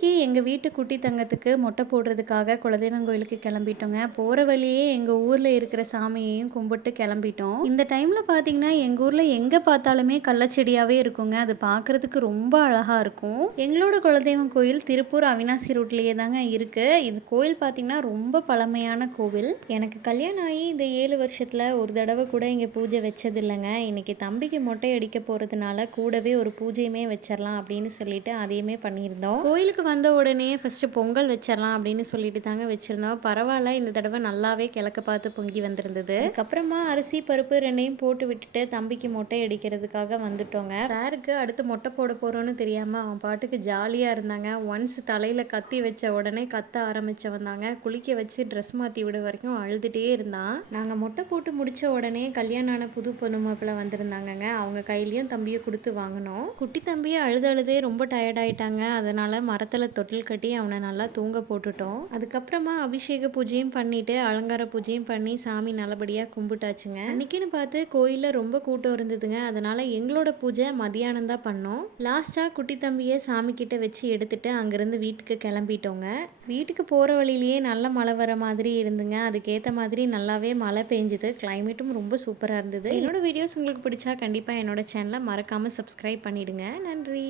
இன்றைக்கி எங்கள் வீட்டு குட்டி தங்கத்துக்கு மொட்டை போடுறதுக்காக குலதெய்வம் கோயிலுக்கு கிளம்பிட்டோங்க. போகிற வழியே எங்கள் ஊரில் இருக்கிற சாமியையும் கும்பிட்டு கிளம்பிட்டோம். இந்த டைமில் பார்த்தீங்கன்னா எங்கள் ஊரில் எங்கே பார்த்தாலுமே கள்ளச்செடியாகவே இருக்குங்க. அது பார்க்குறதுக்கு ரொம்ப அழகாக இருக்கும். எங்களோட குலதெய்வம் கோயில் திருப்பூர் அவினாசி ரோட்லேயே தாங்க இருக்குது இது கோயில் பார்த்தீங்கன்னா ரொம்ப பழமையான கோவில். எனக்கு கல்யாணம் ஆகி இந்த ஏழு வருஷத்தில் ஒரு தடவை கூட இங்கே பூஜை வச்சது இல்லைங்க இன்றைக்கி தம்பிக்கு மொட்டை அடிக்க போகிறதுனால கூடவே ஒரு பூஜையுமே வச்சிடலாம் அப்படின்னு சொல்லிட்டு அதையுமே பண்ணியிருந்தோம். கோயிலுக்கு வந்த உடனே ஃபஸ்ட்டு பொங்கல் வச்சிடலாம் அப்படின்னு சொல்லிட்டு தாங்க வச்சுருந்தோம். பரவாயில்ல இந்த தடவை நல்லாவே கிழக்க பார்த்து பொங்கி வந்திருந்தது. அதுக்கப்புறமா அரிசி பருப்பு ரெண்டையும் போட்டு விட்டுட்டு தம்பிக்கு மொட்டை அடிக்கிறதுக்காக வந்துட்டோங்க. சாருக்கு அடுத்து மொட்டை போட போகிறோன்னு தெரியாமல் அவன் பாட்டுக்கு ஜாலியாக இருந்தாங்க. ஒன்ஸ் தலையில் கத்தி வச்ச உடனே கத்த ஆரம்பிச்ச வந்தாங்க குளிக்க வச்சு ட்ரெஸ் மாற்றி விட வரைக்கும் அழுதுகிட்டே இருந்தான். நாங்கள் மொட்டை போட்டு முடித்த உடனே கல்யாணம் ஆன புது பொண்ணு மாப்பிள்ள வந்திருந்தாங்கங்க. அவங்க கையிலையும் தம்பியை கொடுத்து வாங்கினோம். குட்டி தம்பியை அழுது அழுதே ரொம்ப டயர்ட் ஆயிட்டாங்க. அதனால் மரத்தில் தொட்டில் கட்டி அவனை நல்லா தூங்க போட்டுட்டோம். அதுக்கப்புறமா அபிஷேக பூஜையும் பண்ணிட்டு அலங்கார பூஜையும் பண்ணி சாமி நல்லபடியாக கும்பிட்டாச்சுங்க. அன்னைக்குன்னு பார்த்து கோயிலில் ரொம்ப கூட்டம் இருந்ததுங்க. அதனால் எங்களோட பூஜை மதியானம் தான் பண்ணோம். லாஸ்ட்டாக குட்டி தம்பியை சாமி கிட்ட வச்சு எடுத்துட்டு அங்கேருந்து வீட்டுக்கு கிளம்பிட்டோங்க. வீட்டுக்கு போகிற வழியிலேயே நல்ல மழை வர மாதிரி இருந்துங்க. அதுக்கேற்ற மாதிரி நல்லாவே மழை பெஞ்சுது. கிளைமேட்டும் ரொம்ப சூப்பராக இருந்தது. என்னோட வீடியோஸ் உங்களுக்கு பிடிச்சா கண்டிப்பாக என்னோட சேனலை மறக்காமல் சப்ஸ்கிரைப் பண்ணிடுங்க. நன்றி.